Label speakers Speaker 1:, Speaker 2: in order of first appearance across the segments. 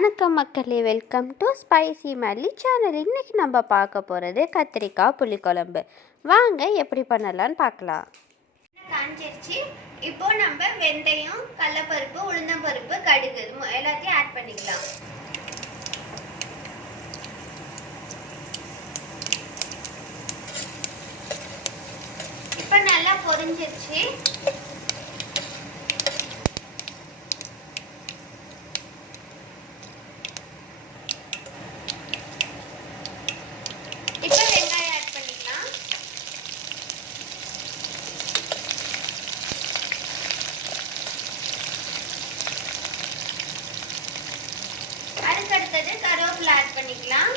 Speaker 1: வணக்கம் மக்களே welcome to spicy Malli channel. இன்றைக்கி நம்ம பார்க்க போகிறது கத்திரிக்காய் புளிக்குழம்பு. வாங்க எப்படி பண்ணலான்னு பார்க்கலாம்.
Speaker 2: காஞ்சிருச்சு. இப்போ நம்ம வெந்தயம் கடலப்பருப்பு உளுந்தம்பருப்பு கடுகு எல்லாத்தையும் ஆட் பண்ணிக்கலாம். இப்போ நல்லா பொரிஞ்சிருச்சு இப்போ வெங்காயம் ஆட் பண்ணிக்கலாம் அதுக்கடுத்தது கருவேப்பிலை ஆட் பண்ணிக்கலாம்.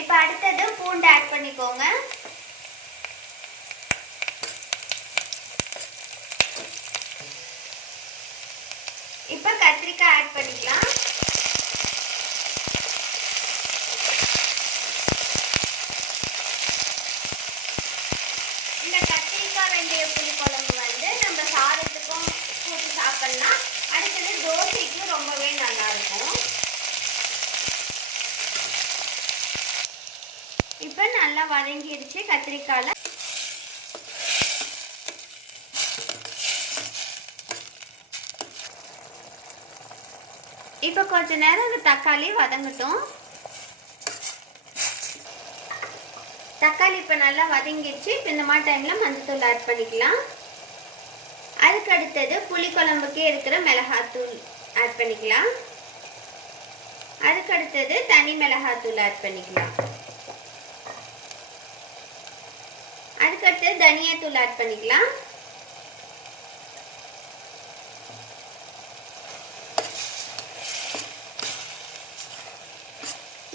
Speaker 2: இப்போ அடுத்தது பூண்டு ஆட் பண்ணிக்கோங்க. இப்போ கத்திரிக்காய் ஆட் பண்ணிக்கலாம் இந்த கத்திரிக்காய் வெந்தய புளி குழம்பு வந்து நம்ம சாதத்துக்கும் கூட்டி சாப்பிடலாம். அடுத்தது தோசைக்கும் ரொம்பவே நல்லா இருக்கும் இப்போ நல்லா வதங்கிடுச்சு கத்திரிக்காயில் இப்போ கொஞ்ச நேரம் அந்த தக்காளி வதங்கட்டும். தக்காளி இப்போ நல்லா வதங்கிடுச்சு. இப்போ இந்த மாதிரி டைமில் மஞ்சத்தூள் ஆட் பண்ணிக்கலாம். அதுக்கு அடுத்தது புளிக்குழம்புக்கே இருக்கிற மிளகாத்தூள் ஆட் பண்ணிக்கலாம். அதுக்கு அடுத்தது தனி மிளகாத்தூள் ஆட் பண்ணிக்கலாம். அதுக்கு அடுத்தது தனியாத்தூள் ஆட் பண்ணிக்கலாம்.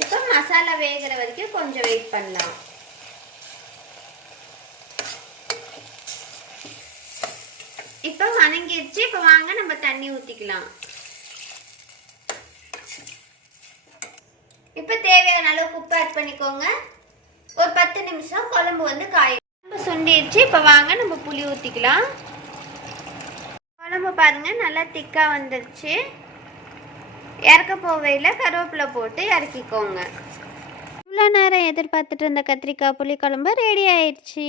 Speaker 2: இப்போ மசாலா வேகிற வரைக்கும் கொஞ்சம் வெயிட் பண்ணலாம் இப்போ வதங்கிடுச்சு இப்போ வாங்க நம்ம தண்ணி ஊற்றிக்கலாம் இப்போ தேவையான அளவுக்கு உப்பு ஆட் பண்ணிக்கோங்க. ஒரு பத்து நிமிஷம் குழம்பு வந்து காய குழம்பு சுண்டிடுச்சு இப்போ வாங்க நம்ம புளி ஊற்றிக்கலாம் குழம்பு பாருங்க நல்லா திக்காக வந்துடுச்சு இறக்க போவையில் கருவேப்பிலை போட்டு இறக்கிக்கோங்க.
Speaker 1: இவ்வளோ நேரம் எதிர்பார்த்துட்டு இருந்த கத்திரிக்காய் புளிக்குழம்பு ரெடி ஆயிடுச்சு.